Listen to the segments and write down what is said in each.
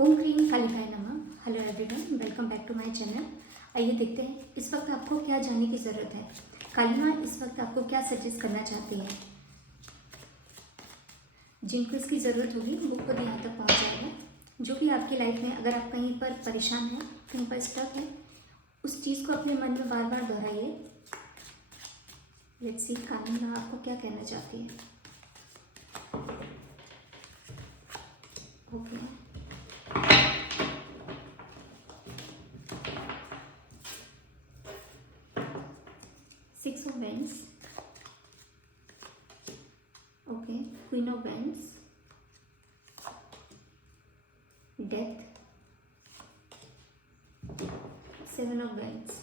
ओम क्रीम कालिकाय नमः। Hello everyone, welcome back to my channel. आइए देखते हैं इस वक्त आपको क्या जानने की ज़रूरत है। काली माँ इस वक्त आपको क्या सजेस्ट करना चाहती है। जिनको इसकी ज़रूरत होगी वो खुद यहाँ तक पहुँच जाएगा। जो भी आपकी लाइफ में अगर आप कहीं पर परेशान हैं, कहीं पर स्टक है, उस चीज़ को अपने मन में बार बार दोहराइए। लेट्स सी काली माँ आपको क्या कहना चाहती है। Okay, six of wands, okay, queen of wands, death, seven of wands.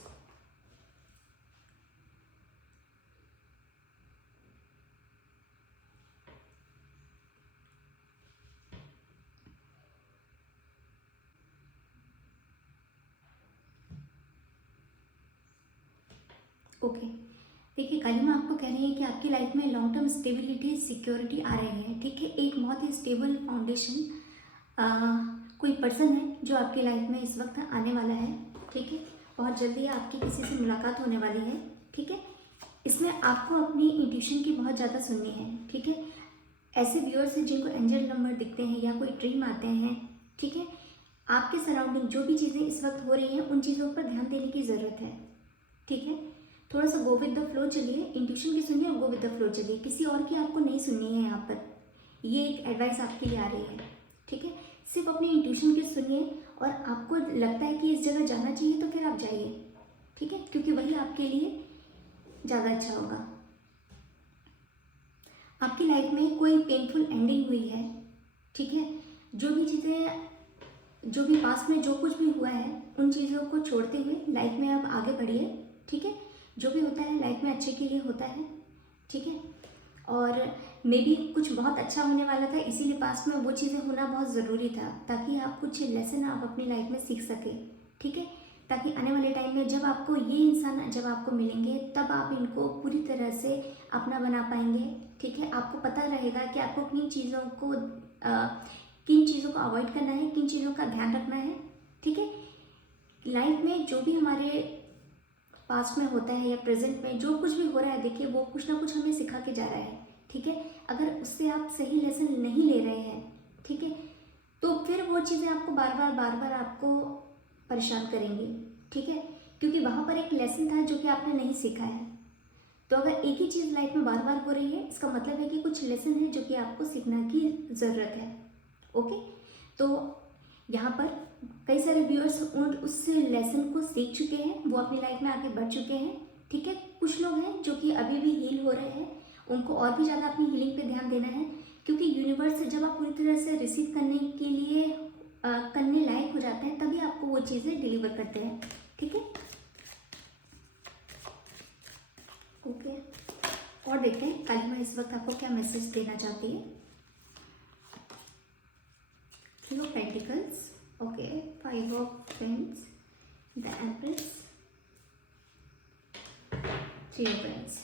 Okay, देखिए काली माँ आपको कह रही है कि आपकी लाइफ में लॉन्ग टर्म स्टेबिलिटी सिक्योरिटी आ रही है। ठीक है, एक बहुत ही स्टेबल फाउंडेशन कोई पर्सन है जो आपकी लाइफ में इस वक्त आने वाला है। ठीक है, बहुत जल्दी आपकी किसी से मुलाकात होने वाली है। ठीक है, इसमें आपको अपनी इंट्यूशन की बहुत ज़्यादा सुननी है। ठीक है, ऐसे व्यूअर्स हैं जिनको एंजल नंबर दिखते हैं या कोई ड्रीम आते हैं। ठीक है, आपके सराउंडिंग जो भी चीज़ें इस वक्त हो रही हैं उन चीज़ों पर ध्यान देने की ज़रूरत है। ठीक है, थोड़ा सा गो विद द फ्लो चलिए, इंट्यूशन की सुनिए और गो विद द फ्लो चलिए। किसी और की आपको नहीं सुननी है यहाँ पर, ये एक एडवाइस आपके लिए आ रही है। ठीक है, सिर्फ अपनी इंट्यूशन की सुनिए और आपको लगता है कि इस जगह जाना चाहिए तो फिर आप जाइए। ठीक है, क्योंकि वही आपके लिए ज़्यादा अच्छा होगा। आपकी लाइफ में कोई पेनफुल एंडिंग हुई है। ठीक है, जो भी चीज़ें, जो भी पास्ट में जो कुछ भी हुआ है उन चीज़ों को छोड़ते हुए लाइफ में आप आगे बढ़िए। ठीक है, जो भी होता है लाइफ में अच्छे के लिए होता है। ठीक है, और मे बी कुछ बहुत अच्छा होने वाला था, इसीलिए पास्ट में वो चीज़ें होना बहुत ज़रूरी था ताकि आप कुछ लेसन आप अपनी लाइफ में सीख सके। ठीक है, ताकि आने वाले टाइम में जब आपको ये इंसान जब आपको मिलेंगे तब आप इनको पूरी तरह से अपना बना पाएंगे। ठीक है, आपको पता रहेगा कि आपको किन चीज़ों को अवॉइड करना है, किन चीज़ों का ध्यान रखना है। ठीक है, लाइफ में जो भी हमारे पास्ट में होता है या प्रेजेंट में जो कुछ भी हो रहा है, देखिए वो कुछ ना कुछ हमें सिखा के जा रहा है। ठीक है, अगर उससे आप सही लेसन नहीं ले रहे हैं, ठीक है, तो फिर वो चीज़ें आपको बार बार आपको परेशान करेंगी। ठीक है, क्योंकि वहाँ पर एक लेसन था जो कि आपने नहीं सीखा है। तो अगर एक ही चीज़ लाइफ में बार बार हो रही है, इसका मतलब है कि कुछ लेसन है जो कि आपको सीखने की ज़रूरत है। ओके, तो यहाँ पर कई सारे व्यूअर्स उस लेसन को सीख चुके हैं, वो अपनी लाइफ में आगे बढ़ चुके हैं। ठीक है, कुछ लोग हैं जो कि अभी भी हील हो रहे हैं, उनको और भी ज़्यादा अपनी हीलिंग पे ध्यान देना है। क्योंकि यूनिवर्स जब आप पूरी तरह से रिसीव करने के लिए करने लायक हो जाते हैं तभी आपको वो चीज़ें डिलीवर करते हैं। ठीक है, ओके, और देखते हैं काली माँ इस वक्त आपको क्या मैसेज देना चाहती है। Three of pentacles, okay, five of pents, the empress, three of pents.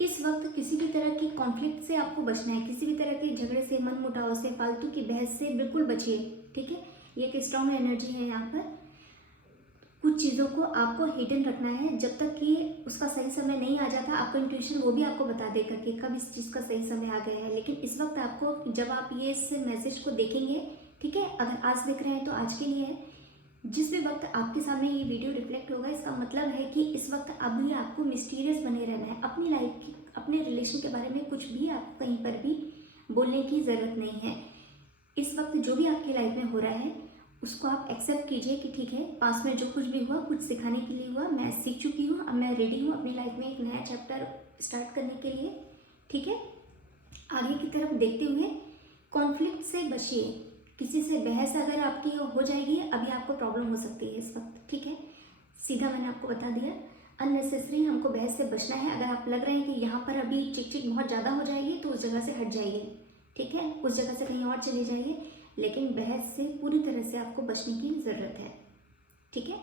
इस वक्त किसी भी तरह की कॉन्फ्लिक्ट से आपको बचना है, किसी भी तरह के झगड़े से, मन मुटाव से, फालतू की बहस से बिल्कुल बचिए। ठीक है, ये एक स्ट्रॉन्ग एनर्जी है। यहाँ पर कुछ चीज़ों को आपको हिडन रखना है जब तक कि उसका सही समय नहीं आ जाता। आपका इंट्यूशन वो भी आपको बता देगा कि कब इस चीज़ का सही समय आ गया है। लेकिन इस वक्त आपको, जब आप ये इस मैसेज को देखेंगे, ठीक है, अगर आज देख रहे हैं तो आज के लिए है। जिस भी वक्त आपके सामने ये वीडियो रिफ्लेक्ट होगा, इसका मतलब है कि इस वक्त अभी आपको मिस्टीरियस बने रहना है। अपनी लाइफ की, अपने रिलेशन के बारे में कुछ भी आप कहीं पर भी बोलने की ज़रूरत नहीं है। इस वक्त जो भी आपकी लाइफ में हो रहा है उसको आप एक्सेप्ट कीजिए कि ठीक है, पास में जो कुछ भी हुआ कुछ सिखाने के लिए हुआ, मैं सीख चुकी हूँ, अब मैं रेडी हूँ अपनी लाइफ में एक नया चैप्टर स्टार्ट करने के लिए। ठीक है, आगे की तरफ देखते हुए कॉन्फ्लिक्ट से बचिए। किसी से बहस अगर आपकी हो जाएगी, अभी आपको प्रॉब्लम हो सकती है इस वक्त। ठीक है, सीधा मैंने आपको बता दिया, अननेसेसरी हमको बहस से बचना है। अगर आप लग रहे हैं कि यहाँ पर अभी चिक चिक बहुत ज़्यादा हो जाएगी तो उस जगह से हट जाइए। ठीक है, उस जगह से कहीं और चले जाइए, लेकिन बहस से पूरी तरह से आपको बचने की ज़रूरत है। ठीक है,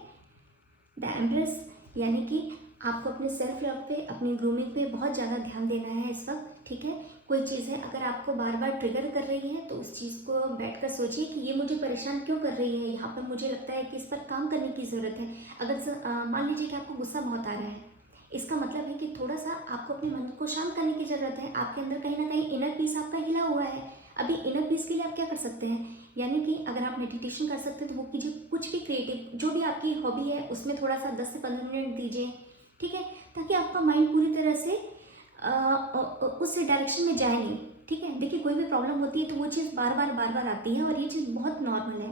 द एम्प्रेस यानी कि आपको अपने सेल्फ लव पे, अपनी ग्रूमिंग पे बहुत ज़्यादा ध्यान देना है इस वक्त। ठीक है। कोई चीज़ है अगर आपको बार बार ट्रिगर कर रही है तो उस चीज़ को बैठकर सोचिए कि ये मुझे परेशान क्यों कर रही है, यहाँ पर मुझे लगता है कि इस पर काम करने की ज़रूरत है। अगर मान लीजिए कि आपको गुस्सा बहुत आ रहा है, इसका मतलब है कि थोड़ा सा आपको अपने मन को शांत करने की ज़रूरत है। आपके अंदर कहीं ना कहीं इनर पीस आपका हिला हुआ है। अभी इनर पीस के लिए आप क्या कर सकते हैं, यानी कि अगर आप मेडिटेशन कर सकते हैं तो वो कीजिए। कुछ भी क्रिएटिव जो भी आपकी हॉबी है उसमें थोड़ा सा 10 से 15 मिनट दीजिए, ठीक है, ताकि आपका माइंड पूरी तरह से उस डायरेक्शन में जाए नहीं, ठीक है। देखिए कोई भी प्रॉब्लम होती है तो वो चीज़ बार बार आती है और ये चीज़ बहुत नॉर्मल है,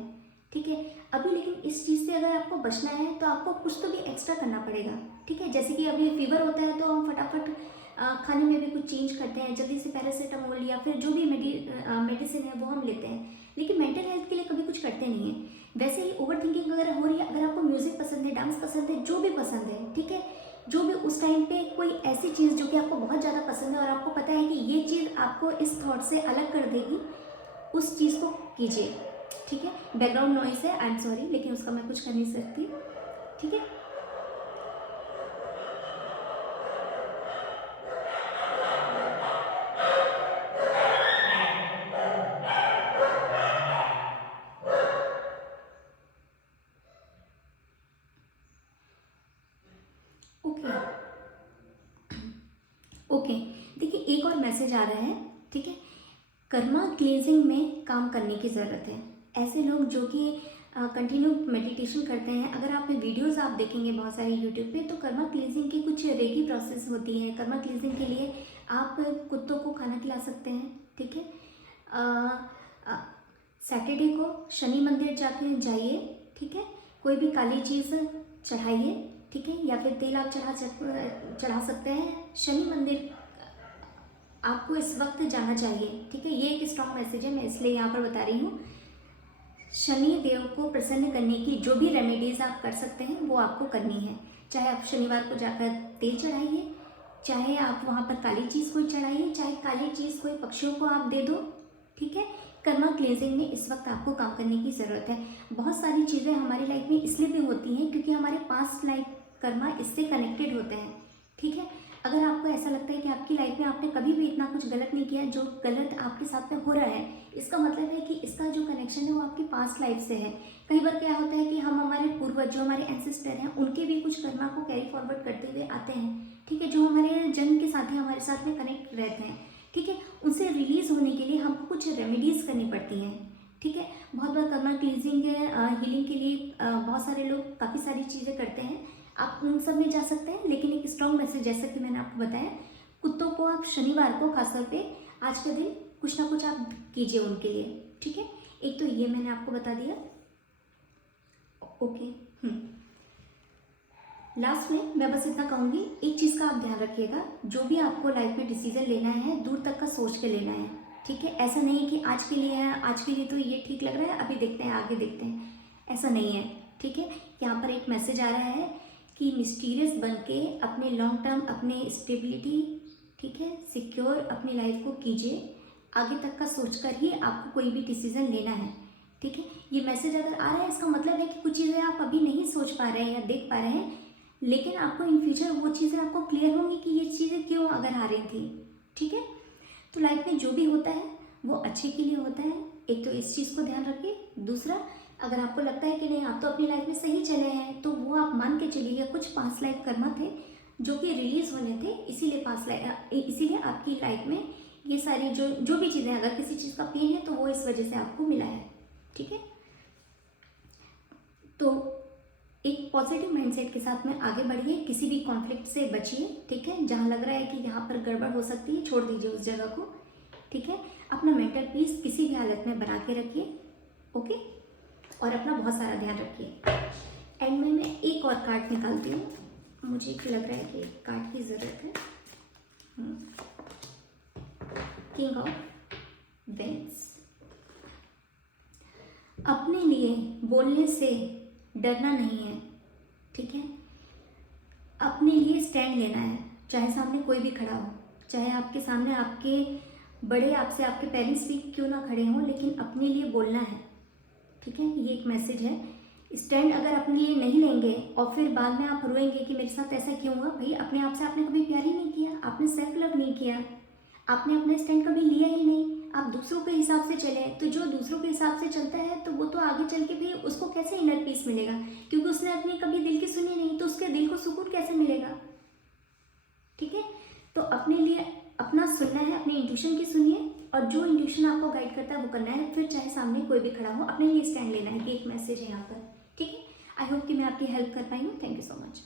ठीक है। अभी लेकिन इस चीज़ से अगर आपको बचना है तो आपको कुछ तो भी एक्स्ट्रा करना पड़ेगा, ठीक है। जैसे कि अभी फीवर होता है तो हम फटाफट खाने में भी कुछ चेंज करते हैं, जल्दी से पैरासीटामोल या फिर जो भी मेडिसिन है वो हम लेते हैं, लेकिन मेंटल हेल्थ के लिए कभी कुछ करते नहीं है। वैसे ही ओवर थिंकिंग अगर हो रही है, अगर आपको म्यूजिक पसंद है, डांस पसंद है, जो भी पसंद है, ठीक है, जो भी उस टाइम पे कोई ऐसी चीज़ जो कि आपको बहुत ज़्यादा पसंद है और आपको पता है कि ये चीज़ आपको इस थॉट से अलग कर देगी, उस चीज़ को कीजिए, ठीक है। बैकग्राउंड नॉइस है, आई एम सॉरी, लेकिन उसका मैं कुछ कर नहीं सकती, ठीक है। ओके ओके, देखिए एक और मैसेज आ रहा है, ठीक है। कर्मा क्लींजिंग में काम करने की ज़रूरत है। ऐसे लोग जो कि कंटिन्यू मेडिटेशन करते हैं, अगर आप वीडियोस आप देखेंगे बहुत सारे यूट्यूब पे, तो कर्मा क्लींजिंग की कुछ रेकी प्रोसेस होती है। कर्मा क्लींजिंग के लिए आप कुत्तों को खाना खिला सकते हैं, ठीक है। सैटरडे को शनि मंदिर जाके जाइए, ठीक है, कोई भी काली चीज़ चढ़ाइए, ठीक है, या फिर तेल आप चढ़ा सकते हैं। शनि मंदिर आपको इस वक्त जाना चाहिए, ठीक है। ये एक स्ट्रॉन्ग मैसेज है, मैं इसलिए यहाँ पर बता रही हूँ। शनि देव को प्रसन्न करने की जो भी रेमेडीज आप कर सकते हैं वो आपको करनी है। चाहे आप शनिवार को जाकर तेल चढ़ाइए, चाहे आप वहाँ पर काली चीज़ कोई चढ़ाइए, चाहे काली चीज़ कोई पक्षियों को आप दे दो, ठीक है। कर्मा क्लींजिंग में इस वक्त आपको काम करने की ज़रूरत है। बहुत सारी चीज़ें हमारी लाइफ में इसलिए भी होती हैं क्योंकि हमारे पास्ट लाइफ कर्मा इससे कनेक्टेड होते हैं, ठीक है। अगर आपको ऐसा लगता है कि आपकी लाइफ में आपने कभी भी इतना कुछ गलत नहीं किया जो गलत आपके साथ में हो रहा है, इसका मतलब है कि इसका जो कनेक्शन है वो आपकी पास्ट लाइफ से है। कई बार क्या होता है कि हम हमारे पूर्वज जो हमारे एंसेस्टर हैं उनके भी कुछ कर्मा को कैरी फॉरवर्ड करते हुए आते हैं, ठीक है, जो हमारे जन्म के साथ ही हमारे साथ में कनेक्ट रहते हैं, ठीक है। उनसे रिलीज होने के लिए हमको कुछ रेमेडीज़ करनी पड़ती हैं, ठीक है। बहुत बार कर्मा क्लींजिंग हीलिंग के लिए बहुत सारे लोग काफ़ी सारी चीज़ें करते हैं, आप उन सब में जा सकते हैं। लेकिन एक स्ट्रॉन्ग मैसेज जैसा कि मैंने आपको बताया, कुत्तों को आप शनिवार को खासतौर पे आज के दिन कुछ ना कुछ आप कीजिए उनके लिए, ठीक है। एक तो ये मैंने आपको बता दिया, ओके। लास्ट में मैं बस इतना कहूँगी, एक चीज़ का आप ध्यान रखिएगा, जो भी आपको लाइफ में डिसीजन लेना है दूर तक का सोच के लेना है, ठीक है। ऐसा नहीं कि आज के लिए है, आज के लिए तो ये ठीक लग रहा है, अभी देखते हैं, आगे देखते हैं, ऐसा नहीं है, ठीक है। यहाँ पर एक मैसेज आ रहा है कि मिस्टीरियस बन के अपने लॉन्ग टर्म, अपने स्टेबिलिटी, ठीक है, सिक्योर अपनी लाइफ को कीजिए। आगे तक का सोचकर ही आपको कोई भी डिसीजन लेना है, ठीक है। ये मैसेज अगर आ रहा है इसका मतलब है कि कुछ चीज़ें आप अभी नहीं सोच पा रहे हैं या देख पा रहे हैं, लेकिन आपको इन फ्यूचर वो चीज़ें आपको क्लियर होंगी कि ये चीज़ें क्यों अगर आ रही थी, ठीक है। तो लाइफ में जो भी होता है वो अच्छे के लिए होता है, एक तो इस चीज़ को ध्यान रखिए। दूसरा, अगर आपको लगता है कि नहीं आप तो अपनी लाइफ में सही चले हैं, तो वो आप मान के चलिए कुछ पास्ट लाइफ कर्मा थे जो कि रिलीज होने थे, इसीलिए आपकी लाइफ में ये सारी जो भी चीज़ें, अगर किसी चीज़ का पेन है तो वो इस वजह से आपको मिला है, ठीक है। तो एक पॉजिटिव माइंडसेट के साथ में आगे बढ़िए, किसी भी कॉन्फ्लिक्ट से बचिए, ठीक है। जहाँ लग रहा है कि यहाँ पर गड़बड़ हो सकती है, छोड़ दीजिए उस जगह को, ठीक है। अपना मेंटल पीस किसी भी हालत में बना के रखिए, ओके, और अपना बहुत सारा ध्यान रखिए। एंड में मैं एक और कार्ड निकालती हूँ, मुझे लग रहा है कि कार्ड की ज़रूरत है। King of wands. अपने लिए बोलने से डरना नहीं है, ठीक है। अपने लिए स्टैंड लेना है, चाहे सामने कोई भी खड़ा हो, चाहे आपके सामने आपके बड़े, आपसे आपके पेरेंट्स भी क्यों ना खड़े हों, लेकिन अपने लिए बोलना है, ठीक है। ये एक मैसेज है। स्टैंड अगर अपने लिए नहीं लेंगे और फिर बाद में आप रोएंगे कि मेरे साथ ऐसा क्यों हुआ, भाई अपने आप से आपने कभी प्यार ही नहीं किया, आपने सेल्फ लव नहीं किया, आपने अपना स्टैंड कभी लिया ही नहीं, आप दूसरों के हिसाब से चले, तो जो दूसरों के हिसाब से चलता है तो वो तो आगे चल के भी उसको कैसे इनर पीस मिलेगा, क्योंकि उसने अपनी कभी दिल की सुनी नहीं, तो उसके दिल को सुकून कैसे मिलेगा। ठीक है, तो अपने लिए अपना सुनना है, अपने इंट्यूशन की सुनिए, और जो इंट्यूशन आपको गाइड करता है वो करना है, फिर चाहे सामने कोई भी खड़ा हो, अपने लिए स्टैंड लेना है कि एक मैसेज है यहाँ पर। ठीक है, आई होप कि मैं आपकी हेल्प कर पाई हूँ। Thank you so much.